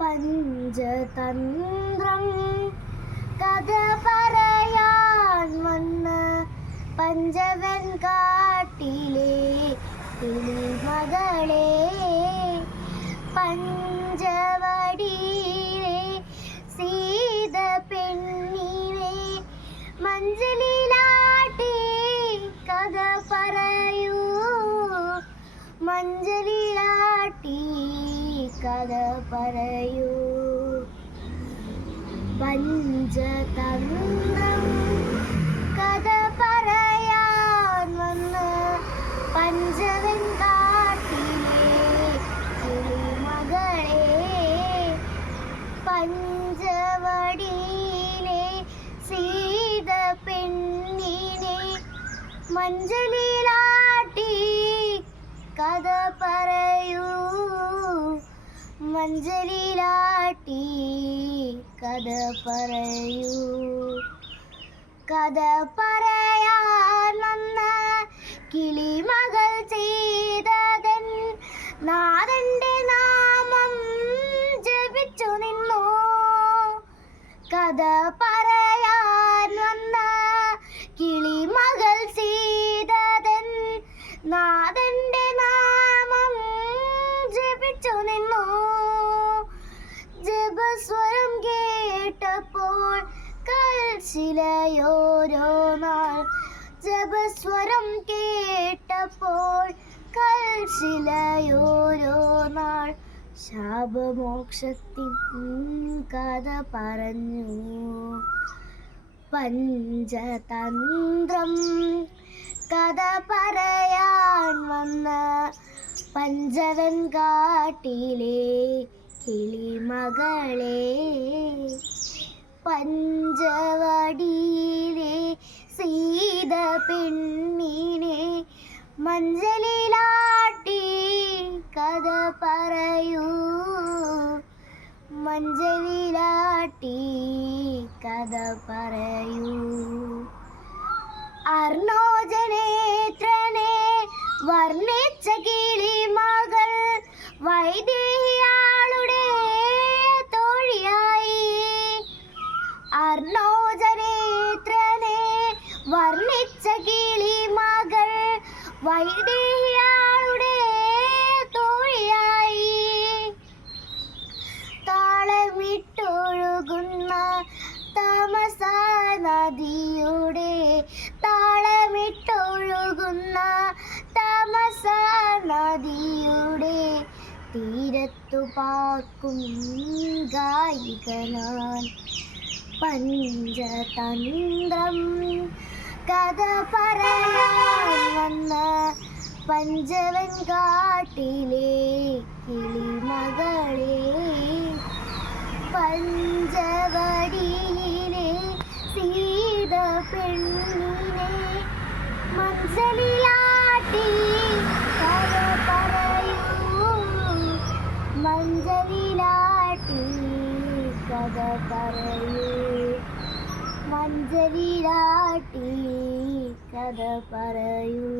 പഞ്ചതന്ത്രം കഥ പറയാൻ വന്ന് പഞ്ചവൻ കാട്ടിലെ കിളിമകളെ പഞ്ചവടിയിലെ സീത പെണ്ണിനെ മഞ്ചലിലാട്ടി കഥ പറയൂ മഞ്ചലിലാട്ടി കഥ പറയൂ പഞ്ചതന്ത്രം കഥ പറയാൻ വന്ന് പഞ്ചവൻ കാട്ടിലെ കിളിമകളെ പഞ്ചവടിയിലെ സീത പെണ്ണിനെ മഞ്ചലിലാട്ടി കഥ പറയൂ മഞ്ചലിലാട്ടി കഥ പറയൂ കഥ പറയാൻ വന്ന കിളിമകൾ ചെയ്തതൻ നാഥന്റെ നാമം ജപിച്ചു നിന്നു കഥ പറയാൻ വന്ന കിളിമകൾ ചെയ്തതൻ നാഥന്റെ നാമം ജപിച്ചു നിന്നു ജപസ്വരം കേട്ടപ്പോൾ കൽശിലയോരോ നാൾ ജപസ്വരം കേട്ടപ്പോൾ കൽശിലയോരോ നാൾ ശാപമോക്ഷത്തിൻ കഥ പറഞ്ഞു പഞ്ചതന്ത്രം കഥ പറയാൻ വന്ന പഞ്ചവൻ കാട്ടിലെ കിളിമകളെ പഞ്ചവടിയിലെ സീത പെണ്ണിനെ മഞ്ചലിലാട്ടി കഥ പറയൂ മഞ്ചലിലാട്ടി കഥ പറയൂ അർണോജനേത്രനെ വർണ്ണിച്ച കിളിമകൾ വൈദേഹിയാളുടെ തോഴിയായി അർണോജനേത്രനെ വർണ്ണിച്ച കിളിമകൾ വൈദേഹിയാളുടെ തോഴിയായി താളമിട്ടൊഴുകുന്ന താമസ നദിയുടെ താളമിട്ടൊഴുകുന്ന താമസ നദിയുടെ തീരത്തു പാർക്കും ഗായികനാൻ പഞ്ചതന്ത്രം കഥ പറയാൻ വന്ന പഞ്ചവൻ കാട്ടിലെ കിളിമകളെ പഞ്ചവടിയിലെ സീത പെണ്ണിനെ മഞ്ചലിലാട്ടി കഥ പറയൂ മഞ്ചലിലാട്ടി കഥ പറയൂ മഞ്ചലിലാട്ടി കഥ പറയൂ